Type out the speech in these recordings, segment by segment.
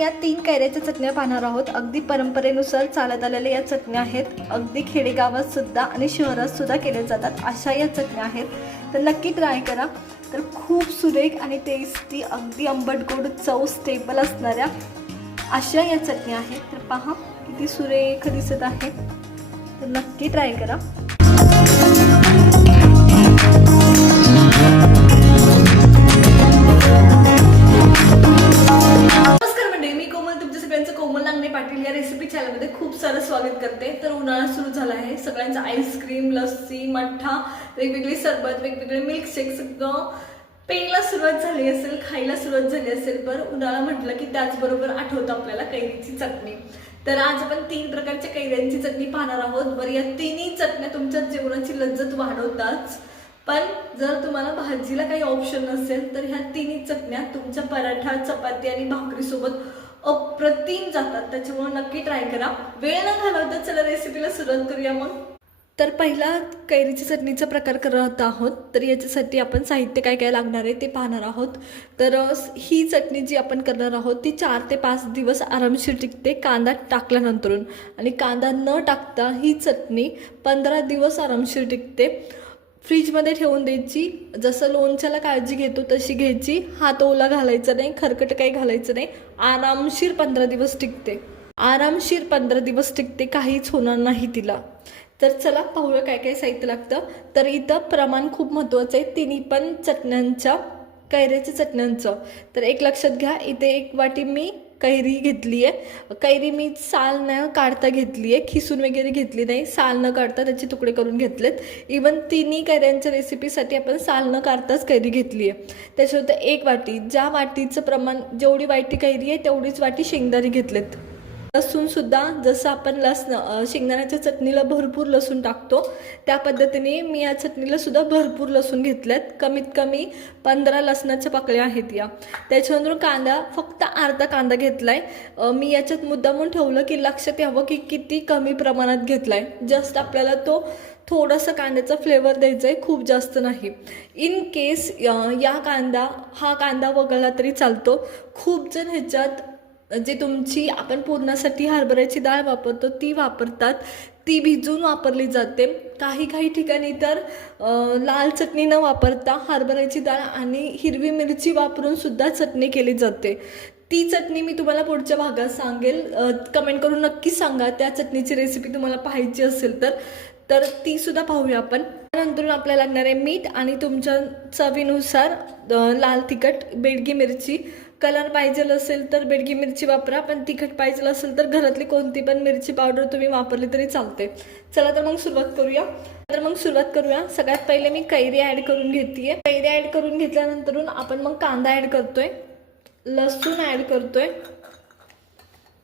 या तीन कैऱ्याच्या चटण्या पाहणार आहोत. अगदी परंपरेनुसार चालत आलेल्या या चटण्या आहेत. अगदी खेडेगावात सुद्धा आणि शहरात सुद्धा केल्या जातात अशा या चटण्या आहेत. तर नक्की ट्राय करा. तर खूप सुरेख आणि टेस्टी अगदी आंबट गोड चव स्टेबल असणाऱ्या अशा या चटण्या आहेत. तर पहा किती सुरेख दिसत आहे तर नक्की ट्राय करा. पाटील या रेसिपी चॅनलमध्ये खूप सारं स्वागत करते. तर उन्हाळा सुरू झाला आहे. सगळ्यांचं आईस्क्रीम लस्सी मठ्ठा वेगवेगळी सरबत वेगवेगळे मिल्कशेक सगळं पेनला सुरुवात झाली असेल खायला सुरुवात झाली असेल पण उन्हाळा म्हटलं की त्याचबरोबर आठवतं आपल्याला कैरीची चटणी. तर आज आपण तीन प्रकारच्या कैऱ्यांची चटणी पाहणार आहोत. बरं या तिन्ही चटण्या तुमच्या जेवणाची लज्जत वाढवतात पण जर तुम्हाला भाजीला काही ऑप्शन नसेल तर ह्या तिन्ही चटण्या तुमच्या पराठा चपाती आणि भाकरीसोबत अप्रतिम जातात. त्याच्यामुळे नक्की ट्राय करा. वेळ न घालवता चला रेसिपीला सुरुवात करूया मग. तर पहिला कैरीच्या चटणीचा प्रकार करत आहोत. तर याच्यासाठी आपण साहित्य काय काय लागणार आहे ते पाहणार आहोत. तर ही चटणी जी आपण करणार आहोत ती चार ते पाच दिवस आरामशीर टिकते कांदा टाकल्यानंतरून. आणि कांदा न टाकता ही चटणी पंधरा दिवस आरामशीर टिकते. फ्रीजमध्ये ठेवून द्यायची. जसं लोणच्याला काळजी घेतो तशी घ्यायची. हात ओला घालायचा नाही खरकट काही घालायचं नाही. आरामशीर पंधरा दिवस टिकते. आरामशीर पंधरा दिवस टिकते काहीच होणार नाही तिला. तर चला पाहूया काय काय साहित्य लागतं. तर इथं प्रमाण खूप महत्त्वाचं आहे. तिन्ही पण चटण्यांच्या कैऱ्याच्या चटण्यांचं. तर एक लक्षात घ्या इथे एक वाटी मी कैरी घेतली आहे कैरी मी साल न काढता घेतली आहे खिसून वगैरे घेतली नाही साल न काढता त्याचे तुकडे करून घेतलेत. इवन तिन्ही कैऱ्यांच्या रेसिपीसाठी आपण साल न काढताच कैरी घेतली आहे त्याच्यानंतर एक वाटी ज्या वाटीचं प्रमाण जेवढी वाटी कैरी आहे तेवढीच वाटी शेंगदाणे घेतलेत. लसूण सुद्धा जसं आपण लसण शेंगदाण्याच्या चटणीला भरपूर लसूण टाकतो त्या पद्धतीने मी या चटणीला सुद्धा भरपूर लसूण घेतल्यात कमीत कमी पंधरा लसणाच्या पाकळ्या आहेत या. त्याच्यानंतर कांदा फक्त अर्धा कांदा घेतलाय. आहे मी याच्यात मुद्दामून ठेवलं की लक्षात यावं की किती कमी प्रमाणात घेतलाय. जस्ट आपल्याला तो थोडासा कांद्याचा फ्लेवर द्यायचा आहे खूप जास्त नाही. इन केस या कांदा हा कांदा वगळला तरी चालतो. खूप जण ह्याच्यात जे तुमची आपण पुरणासाठी हरभऱ्याची डाळ वापरतो ती वापरतात. ती भिजून वापरली जाते. काही काही ठिकाणी तर लाल चटणी न वापरता हरभऱ्याची डाळ आणि हिरवी मिरची वापरून सुद्धा चटणी केली जाते. ती चटणी मी तुम्हाला पुढच्या भागात सांगेल. कमेंट करून नक्की सांगा. त्या चटणीची रेसिपी तुम्हाला पाहायची असेल तर तर ती सुद्धा पाहूया आपण. त्यानंतर आपल्याला लागणार आहे मीठ आणि तुमच्या चवीनुसार लाल तिखट बेडगी मिरची कलर पाहिजे असेल तर बेडगी मिरची वापरा पण तिखट पाहिजे असेल तर घरातली कोणती पण मिरची पावडर तुम्ही वापरली तरी चालते. चला तर मग सुरुवात करूया. तर मग सुरुवात करूया. सगळ्यात पहिले मी कैरी ॲड करून घेते कैरी ॲड करून घेतल्यानंतरून आपण मग कांदा ॲड करतोय. लसूण ॲड करतोय.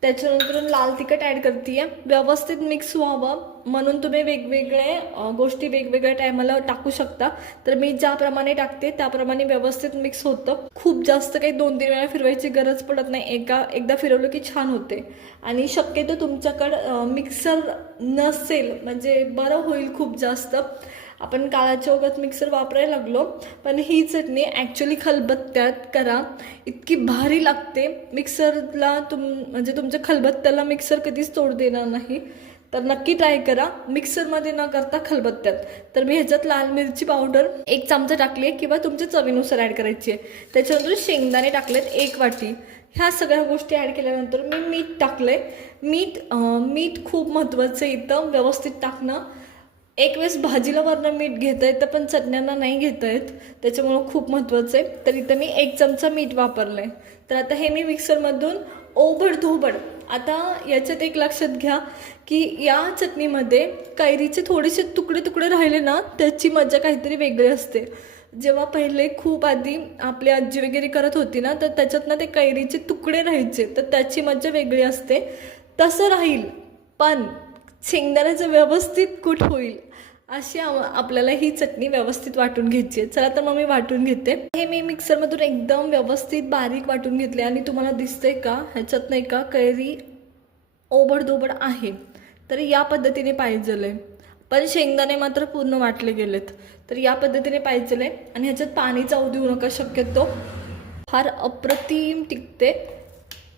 त्याच्यानंतर लाल तिखट ॲड करते व्यवस्थित मिक्स व्हावं. म्हणून तुम्ही वेगवेगळे गोष्टी वेगवेगळ्या टायमाला टाकू शकता. तर मी ज्याप्रमाणे टाकते त्याप्रमाणे व्यवस्थित मिक्स होतं. खूप जास्त काही दोन तीन वेळा फिरवायची गरज पडत नाही. एका एकदा फिरवलं की छान होते. आणि शक्यतो तुमच्याकडं मिक्सर नसेल म्हणजे बरं होईल खूप जास्त. आपण काळाच्या ओघात मिक्सर वापरायला लागलो पण ही चटणी ॲक्च्युली खलबत्त्यात करा. इतकी भारी लागते. मिक्सरला तुम म्हणजे तुमच्या खलबत्त्याला मिक्सर कधीच तोड देणार नाही. तर नक्की ट्राय करा. मिक्सरमध्ये न करता खलबत्त्यात. तर मी ह्याच्यात लाल मिरची पावडर एक चमचा टाकली आहे किंवा तुमच्या चवीनुसार ॲड करायची आहे त्याच्यानंतर शेंगदाणे टाकलेत एक वाटी. ह्या सगळ्या गोष्टी ॲड केल्यानंतर मी मीठ टाकलं आहे मीठ मीठ खूप महत्त्वाचं आहे इथं. व्यवस्थित टाकणं. एक वेळेस भाजीला वरनं मीठ घेता येतं पण चटण्यांना नाही घेता येत त्याच्यामुळं खूप महत्त्वाचं आहे. तर इथं मी एक चमचा मीठ वापरलं आहे तर आता हे मी मिक्सरमधून ओबड धोबड आता याच्यात एक लक्षात घ्या की या चटणीमध्ये कैरीचे थोडेसे तुकडे तुकडे राहिले ना त्याची मजा काहीतरी वेगळी असते. जेव्हा पहिले खूप आधी आपली आजी वगैरे करत होती ना तर त्याच्यात ना ते कैरीचे तुकडे राहायचे तर त्याची मजा वेगळी असते. तसं राहील पण शेंगदाण्याचं व्यवस्थित कूट होईल. अशी आपल्याला ही चटणी व्यवस्थित वाटून घ्यायची आहे. चला तर मग मी वाटून घेते. हे मी मिक्सरमधून एकदम व्यवस्थित बारीक वाटून घेतले आणि तुम्हाला दिसतंय का? ह्याच्यात नाही का कैरी ओबडधोबड आहे. तर या पद्धतीने पाहिजेल. पण शेंगदाणे मात्र पूर्ण वाटले गेलेत. तर या पद्धतीने पाहिजेल. आणि ह्याच्यात पाणी जाऊ देऊ नका शक्यतो. फार अप्रतिम टिकते.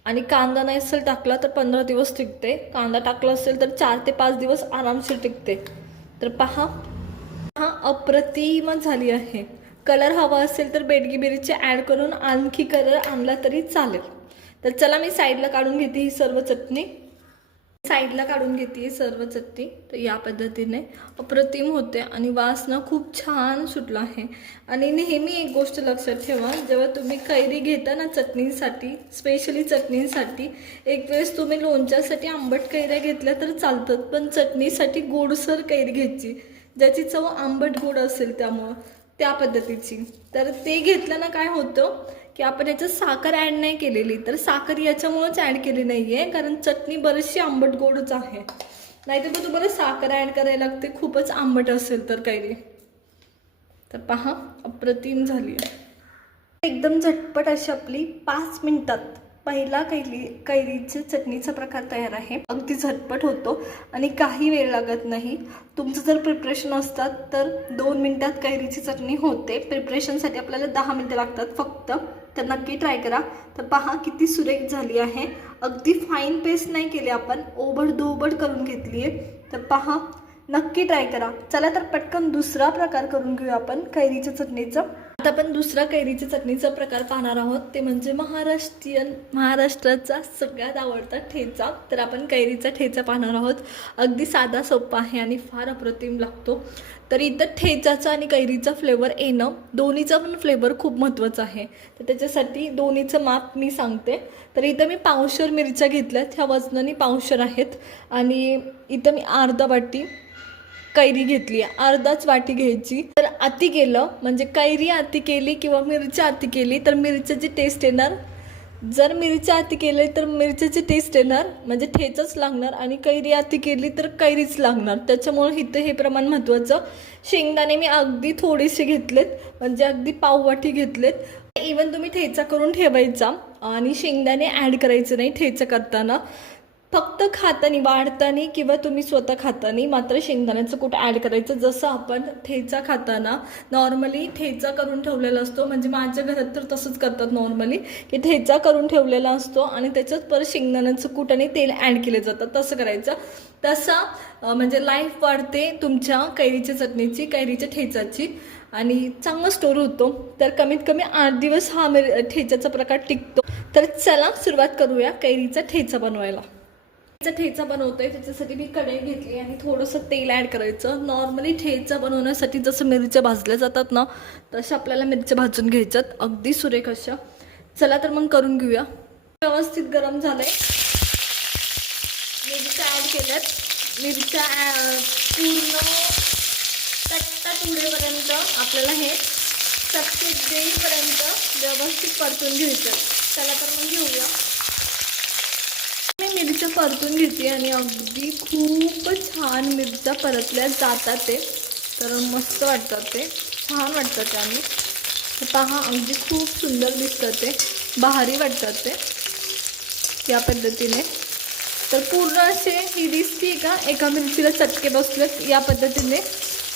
आणि कांदा नाही असेल टाकला तर पंधरा दिवस टिकते. कांदा टाकला असेल तर चार ते पाच दिवस आरामशीर टिकते. तर पहा हा अप्रतिम झाली आहे. कलर हवा असेल तर बेडगी ॲड करून आणखी कलर आणला तरी चालेल. तर चला मी साईडला काढून घेते ही सर्व चटणी. साईडला काढून घेते सर्व चटणी तर या पद्धतीने अप्रतिम होते आणि वास ना खूप छान सुटला आहे. आणि नेहमी एक गोष्ट लक्षात ठेवा जेव्हा तुम्ही कैरी घेता ना चटणीसाठी स्पेशली चटणीसाठी एक वेळेस तुम्ही लोणच्यासाठी आंबट कैऱ्या घेतल्या तर चालतात पण चटणीसाठी गोडसर कैरी घ्यायची ज्याची चव आंबट गोड असेल त्यामुळं त्या पद्धतीची. तर ते घेतलं ना काय होतं की आपण याच्यात साखर ॲड नाही केलेली. तर साखर याच्यामुळंच ॲड केली नाही आहे कारण चटणी बरीचशी आंबट गोडच आहे. नाहीतर मग तुम्हाला साखर ॲड करायला लागते खूपच आंबट असेल तर काही तर पहा अप्रतिम झाली आहे. एकदम झटपट अशी आपली पाच मिनटात पहिला कैरी कैरीचे चटणीचा प्रकार तयार आहे. अगदी झटपट होतो आणि काही वेळ लागत नाही. तुमचं जर प्रिपरेशन असतात तर दोन मिनटात कैरीची चटणी होते. प्रिपरेशनसाठी आपल्याला दहा मिनिटं लागतात फक्त. तर नक्की ट्राय करा. तर पहा किती सुरेख झाली आहे. अगदी फाईन पेस्ट नाही केली आपण. ओबड दोबड करून घेतली आहे. तर पहा नक्की ट्राय करा. चला तर पटकन दुसरा प्रकार करून घेऊ आपण कैरीच्या चटणीचा. आता आपण दुसरा कैरीच्या चटणीचा प्रकार पाहणार आहोत. ते म्हणजे महाराष्ट्रीयन महाराष्ट्राचा सगळ्यात आवडता ठेचा. तर आपण कैरीचा ठेचा पाहणार आहोत. अगदी साधा सोपा आहे आणि फार अप्रतिम लागतो. तर इथं ठेचाचा आणि कैरीचा फ्लेवर येणं दोन्हीचा पण फ्लेवर खूप महत्त्वाचा आहे. तर त्याच्यासाठी दोन्हीचं माप मी सांगते. तर इथं मी पावशर मिरच्या घेतल्यात. ह्या वजनाने पावशर आहेत. आणि इथं मी अर्धा वाटी कैरी घेतली अर्धाच वाटी घ्यायची. तर अति केलं म्हणजे कैरी अति केली किंवा मिरच्या अति केली तर मिरच्याची टेस्ट येणार. जर मिरच्या आती केली तर मिरच्याची टेस्ट येणार म्हणजे ठेचच लागणार आणि कैरी आती केली तर कैरीच लागणार. त्याच्यामुळे इथं हे प्रमाण महत्त्वाचं शेंगदाणे मी अगदी थोडेसे घेतलेत म्हणजे अगदी पाववाटी घेतलेत. इवन तुम्ही ठेचा करून ठेवायचा आणि शेंगदाणे ॲड करायचे नाही ठेचा करताना. फक्त खातानी वाढतानी किंवा तुम्ही स्वतः खातानी मात्र शेंगदाण्याचं कूट ॲड करायचं. जसं आपण ठेचा खाताना नॉर्मली ठेचा करून ठेवलेला असतो. म्हणजे माझ्या घरात तर तसंच करतात नॉर्मली की ठेचा करून ठेवलेला असतो आणि त्याच्यात परत शेंगदाण्याचं कूट आणि तेल ॲड केले जातात तसं करायचं. तसा म्हणजे लाईफ वाढते तुमच्या कैरीच्या चटणीची कैरीच्या ठेचाची आणि चांगला स्टोर होतो. तर कमीत कमी आठ दिवस हा ठेच्याचा प्रकार टिकतो. तर चला सुरुवात करूया कैरीचा ठेचा बनवायला. ठेचा ठेचा बनवतोय त्याच्यासाठी मी कढई घेतली आणि थोडंसं तेल ॲड करायचं. नॉर्मली ठेचा बनवण्यासाठी जसं मिरच्या भाजल्या जातात ना तशा आपल्याला मिरच्या भाजून घ्यायच्यात. अगदी सुरेख अशा. चला तर मग करून घेऊया. व्यवस्थित गरम झालं आहे मिरच्या ॲड केल्यात. मिरच्या पूर्ण तट्टात उडेपर्यंत आपल्याला हे चटके देईपर्यंत व्यवस्थित परतून घ्यायचं. चला तर मग घेऊया. मिरच्या परतून घेते आणि अगदी खूपच छान मिरच्या परतल्या जातात ते. तर मस्त वाटतात ते. छान वाटतात ते आणि पहा अगदी खूप सुंदर दिसतात ते. भारी वाटतात ते या पद्धतीने. तर पूर्ण असे ही दिसते का? एका मिरचीला चटके बसलेत या पद्धतीने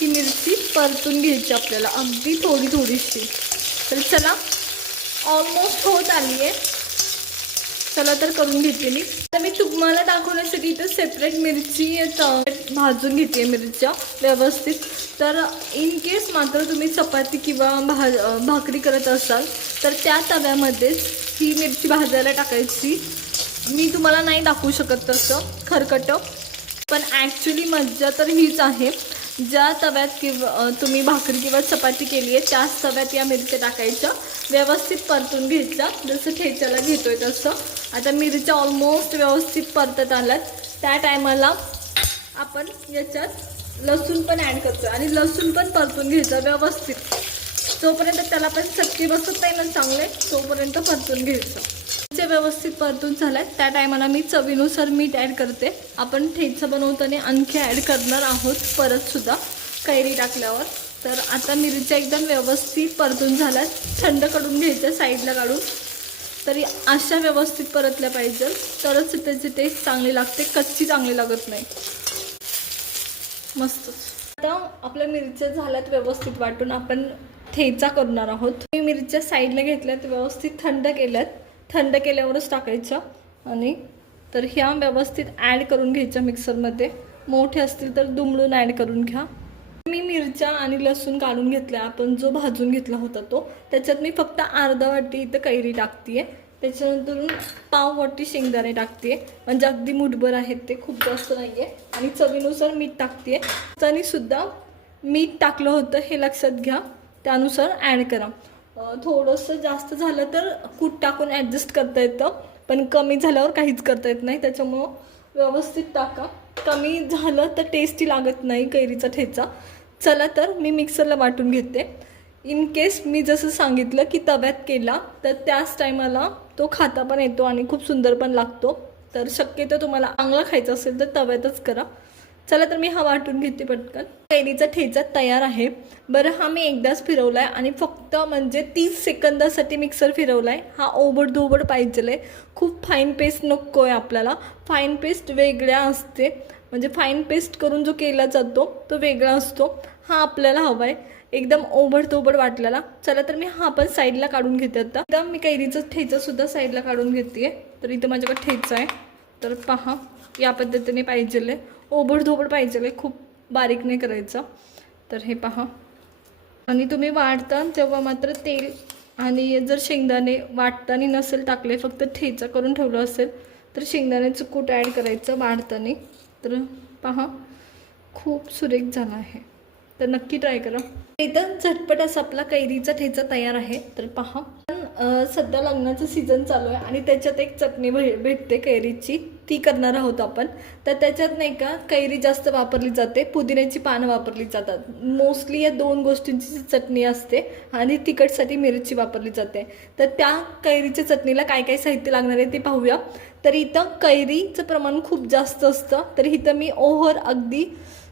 ही मिरची परतून घ्यायची आपल्याला. अगदी थोडी थोडीशी. तर चला ऑलमोस्ट होत आली आहे चला तर करून घेते मी. आता मी तुम्हाला दाखवण्यासाठी इथं सेपरेट मिरची भाजून घेते मिरच्या व्यवस्थित. तर इन केस मात्र तुम्ही चपाती किंवा भा भाकरी करत असाल तर त्या तव्यामध्येच ही मिरची भाजायला टाकायची. मी तुम्हाला नाही दाखवू शकत तसं खरकटं. पण ॲक्च्युली मज्जा तर हीच आहे. ज्या तव्यात किंवा तुम्ही भाकरी किंवा चपाती केली आहे त्याच तव्यात या मिरच्या टाकायच्या. व्यवस्थित परतून घ्यायच्या. जसं ठेच्याला घेतोय तसं. आता मिरच्या ऑलमोस्ट व्यवस्थित परतत आल्यात. त्या टायमाला आपण याच्यात लसूण पण ॲड करतो आणि लसूण पण परतून घ्यायचं व्यवस्थित. जोपर्यंत त्याला पण चक्की बसत नाही ना चांगले. तोपर्यंत परतून घ्यायचं. जे व्यवस्थित परतून झालं त्या टायमाला मी चवीनुसार मीठ ॲड करते. आपण ठेचा बनवताना आणखी ॲड करणार आहोत. परतसुद्धा कैरी टाकल्यावर. तर आता मिरच्या एकदम व्यवस्थित परतून झाल्यात. थंड करून घ्यायच्या साईडला काढून. तरी अशा व्यवस्थित परतल्या पाहिजे. तरच त्याची टेस्ट चांगली लागते. कच्ची चांगली लागत नाही. मस्त आता आपल्या मिरच्या झाल्यात व्यवस्थित वाटून आपण ठेचा करणार आहोत. मी मिरच्या साईडला घेतल्यात. व्यवस्थित थंड केल्यात. थंड केल्यावरच टाकायचं आणि तर ह्या व्यवस्थित ॲड करून घ्यायच्या मिक्सरमध्ये मोठे असतील तर दुमडून ॲड करून घ्या. मी मिरच्या आणि लसूण काढून घेतल्या आपण जो भाजून घेतला होता तो. त्याच्यात मी फक्त अर्धा वाटी इथं कैरी टाकते त्याच्यानंतर पाव वाटी शेंगदाणे टाकते म्हणजे अगदी मुठभर आहेत ते खूप जास्त नाही आहे आणि चवीनुसार मीठ टाकते आणि सुद्धा मीठ टाकलं होतं हे लक्षात घ्या. त्यानुसार ॲड करा. थोडंसं जास्त झालं तर कूट टाकून ॲडजस्ट करता येतं. पण कमी झाल्यावर काहीच करता येत नाही. त्याच्यामुळं व्यवस्थित टाका. कमी झालं तर टेस्टी लागत नाही कैरीचा ठेचा. चला तर मी मिक्सरला वाटून घेते. इन केस मी जसं सांगितलं की तव्यात केला तर त्याच टायमाला तो खाता पण येतो आणि खूप सुंदर पण लागतो. तर शक्यतो तुम्हाला चांगला खायचा असेल तर तव्यातच करा. चला तर मी हा वाटून घेते पटकन. कैरीचा ठेचा तयार आहे. बरं हा मी एकदाच फिरवला आहे आणि फक्त म्हणजे तीस सेकंदासाठी मिक्सर फिरवला आहे हा ओबड धोबड पाहिजे आहे खूप फाईन पेस्ट नको आहे आपल्याला. फाईन पेस्ट वेगळ्या असते. म्हणजे फाईन पेस्ट करून जो केला जातो तो वेगळा असतो. हा आपल्याला हवा आहे एकदम ओबड धोबड वाटलेला. चला तर मी हा पण साईडला काढून घेते आता. एकदम मी कैरीचं ठेचासुद्धा साईडला काढून घेते तर इथं माझ्याकडे ठेचा आहे. तर पहा या पद्धतीने पाहिजे आहे धोबड पाहिजे म्हणजे खूप बारीक नाही करायचं. तर हे पहा. आणि तुम्ही वाढता तेव्हा मात्र तेल आणि जर शेंगदाणे वाटताना नसेल टाकले फक्त ठेचा करून ठेवलं असेल तर शेंगदाण्याचं कूट ॲड करायचं वाढताना. तर पहा खूप सुरेख झाला आहे. तर नक्की ट्राय करा. इथं झटपट असा आपला कैरीचा ठेचा तयार आहे. तर पहा. सध्या लग्नाचं सीझन चालू आहे आणि त्याच्यात एक चटणी भे भेटते कैरीची. ती करणार आहोत आपण. तर त्याच्यात नाही का कैरी जास्त वापरली जाते पुदिन्याची पानं वापरली जातात. मोस्टली या दोन गोष्टींची चटणी असते आणि तिखटसाठी मिरची वापरली जाते. तर त्या कैरीच्या चटणीला काय काय साहित्य लागणार आहे ते पाहूया. तर इथं कैरीचं प्रमाण खूप जास्त असतं. तर इथं मी ओव्हर अगदी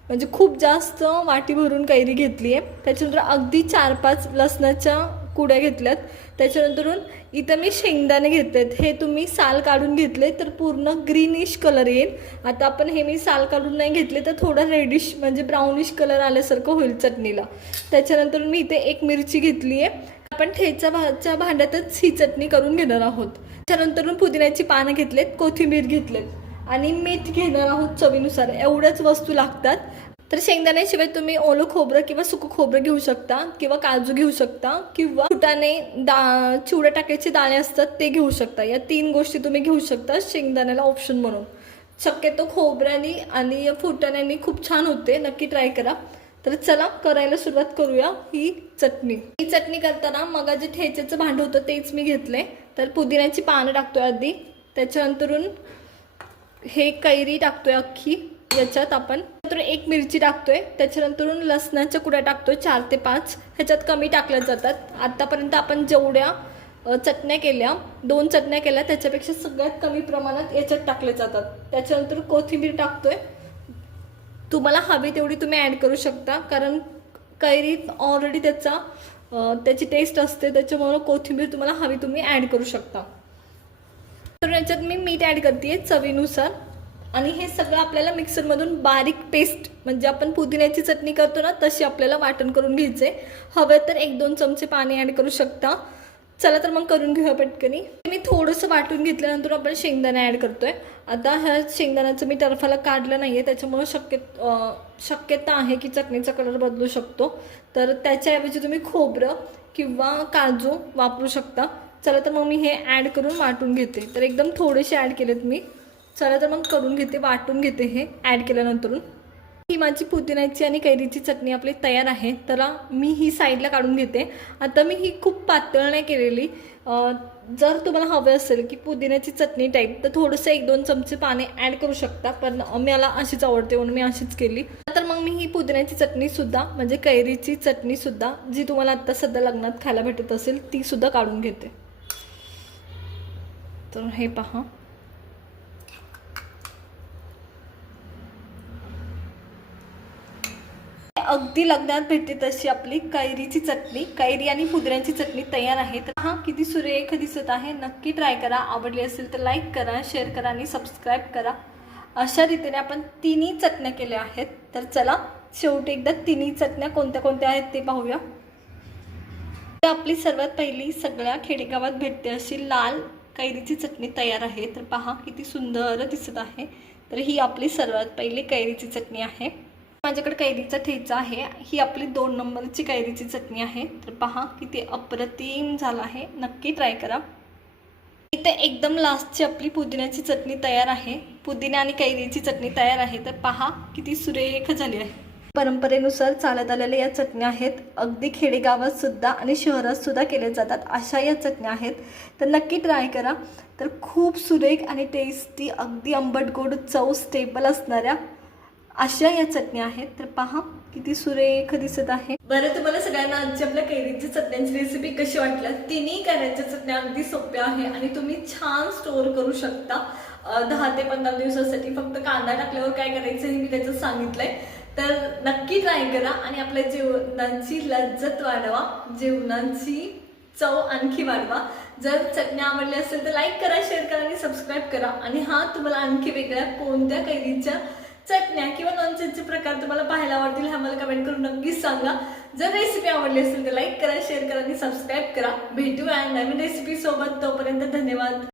म्हणजे खूप जास्त वाटी भरून कैरी घेतली आहे त्याच्यानंतर अगदी चार पाच लसणाच्या कुड्या घेतल्यात. त्याच्यानंतरून इथं मी शेंगदाणे घेतलेत. हे तुम्ही साल काढून घेतले तर पूर्ण ग्रीनिश कलर येईल. आता आपण हे मी साल काढून नाही घेतले तर थोडा रेडिश म्हणजे ब्राउनिश कलर आल्यासारखं होईल चटणीला. त्याच्यानंतर मी इथे एक मिरची घेतली आहे. आपण ठेचा भाच्या भांड्यातच ही चटणी करून घेणार आहोत. त्याच्यानंतर पुदिन्याची पानं घेतलेत कोथिंबीर घेतलेत आणि मीठ घेणार आहोत चवीनुसार. एवढ्याच वस्तू लागतात. तर शेंगदाण्याशिवाय तुम्ही ओलं खोबरं किंवा सुकं खोबरं घेऊ शकता किंवा काजू घेऊ शकता किंवा फुटाणे दा चिवड्या टाकायचे दाणे असतात ते घेऊ शकता. या तीन गोष्टी तुम्ही घेऊ शकता शेंगदाण्याला ऑप्शन म्हणून. शक्यतो खोबऱ्याने आणि फुटाण्याने खूप छान होते. नक्की ट्राय करा. तर चला करायला सुरुवात करूया ही चटणी. ही चटणी करताना मग जे ठेच्याचं भांडं होतं तेच मी घेतले तर पुदिन्याची पानं टाकतोय आधी. त्याच्यानंतरून हे कैरी टाकतोय अख्खी. याच्यात आपण तर एक मिरची टाकतोय त्याच्यानंतरून लसणाच्या कुड्या टाकतोय चार ते पाच. ह्याच्यात कमी टाकल्या जातात. आत्तापर्यंत आपण जेवढ्या चटण्या केल्या दोन चटण्या केल्या त्याच्यापेक्षा सगळ्यात कमी प्रमाणात याच्यात टाकल्या जातात. त्याच्यानंतर कोथिंबीर टाकतोय. तुम्हाला हवी तेवढी तुम्ही ॲड करू शकता कारण कैरीत ऑलरेडी त्याचा त्याची टेस्ट असते त्याच्यामुळं कोथिंबीर तुम्हाला हवी तुम्ही ॲड करू शकता. तर याच्यात मी मीठ ॲड करते चवीनुसार. आणि हे सगळं आपल्याला मिक्सरमधून बारीक पेस्ट म्हणजे आपण पुदिन्याची चटणी करतो ना तशी आपल्याला वाटण करून घ्यायचे. हवे तर एक दोन चमचे पाणी ॲड करू शकता. चला तर मग करून घेऊया पटकनी. मी थोडंसं वाटून घेतल्यानंतर आपण शेंगदाणा ॲड करतो आहे आता ह्या शेंगदाण्याचं मी टर्फाला काढलं नाही आहे त्याच्यामुळं शक्य शक्यता आहे की चटणीचा कलर बदलू शकतो. तर त्याच्याऐवजी तुम्ही खोबरं किंवा काजू वापरू शकता. चला तर मग मी हे ॲड करून वाटून घेते. तर एकदम थोडेसे ॲड केलेत मी. चला तर मग करून घेते वाटून घेते हे ॲड केल्यानंतरून. ही माझी पुदिन्याची आणि कैरीची चटणी आपली तयार आहे. तर मी ही साईडला काढून घेते. आता मी ही खूप पातळ नाही केलेली. जर तुम्हाला हवे असेल की पुदिन्याची चटणी टाईप तर थोडंसं एक दोन चमचे पाणी ॲड करू शकता पण मला अशीच आवडते म्हणून मी अशीच केली. तर मग मी ही पुदिन्याची चटणीसुद्धा म्हणजे कैरीची चटणीसुद्धा जी तुम्हाला आत्ता सध्या लग्नात खायला भेटत असेल तीसुद्धा काढून घेते. तर हे पहा. अगदी लग्नात भेटते तशी आपली कैरीची चटणी. कैरी आणि पुदिन्याची चटणी तयार आहे. तर हा किती सुरेख दिसत आहे. नक्की ट्राय करा. आवडली असेल तर लाईक करा शेअर करा आणि सबस्क्राईब करा. अशा रीतीने आपण तिन्ही चटण्या केल्या आहेत. तर चला शेवटी एकदा तिन्ही चटण्या कोणत्या कोणत्या आहेत ते पाहूया. तर आपली सर्वात पहिली सगळ्या खेडेगावात भेटते अशी लाल कैरीची चटणी तयार आहे. तर पहा किती सुंदर दिसत आहे. तर ही आपली सर्वात पहिली कैरीची चटणी आहे. माझ्याकडे कैरीचा ठेचा आहे. ही आपली दोन नंबरची कैरीची चटणी आहे. तर पहा किती अप्रतिम झाला आहे. नक्की ट्राय करा. इथे एकदम लास्टची आपली पुदिन्याची चटणी तयार आहे. पुदिना आणि कैरीची चटणी तयार आहे. तर पहा किती सुरेख झाली आहे. परंपरेनुसार चालत आलेल्या या चटण्या आहेत. अगदी खेडेगावात सुद्धा आणि शहरात सुद्धा केल्या जातात अशा या चटण्या आहेत. तर नक्की ट्राय करा. तर खूप सुरेख आणि टेस्टी अगदी आंबट गोड चव स्टेबल असणाऱ्या अशा या चटण्या आहेत. तर पहा किती सुरेख दिसत आहे. बरं तुम्हाला सगळ्यांना आजची आपल्या कैरीच्या चटण्यांची रेसिपी कशी वाटल्या? तिन्ही कैऱ्यांच्या चटण्या अगदी सोप्या आहे आणि तुम्ही छान स्टोअर करू शकता. दहा ते पंधरा दिवसासाठी फक्त कांदा टाकल्यावर काय करायचं हे मी त्याचं सांगितलंय. तर नक्की ट्राय करा आणि आपल्या जेवणाची लज्जत वाढवा. जेवणाची चव आणखी वाढवा. जर चटण्या आवडल्या असेल तर लाईक करा शेअर करा आणि सबस्क्राईब करा. आणि हा तुम्हाला आणखी वेगळ्या कोणत्या कैरीच्या चटण्या किंवा नॉनसेन्सचे प्रकार तुम्हाला पाहायला आवडतील हे मला कमेंट करून नक्कीच सांगा. जर रेसिपी आवडली असेल तर लाईक करा शेअर करा आणि सबस्क्राईब करा. भेटू अँड नवीन रेसिपी सोबत. तोपर्यंत धन्यवाद.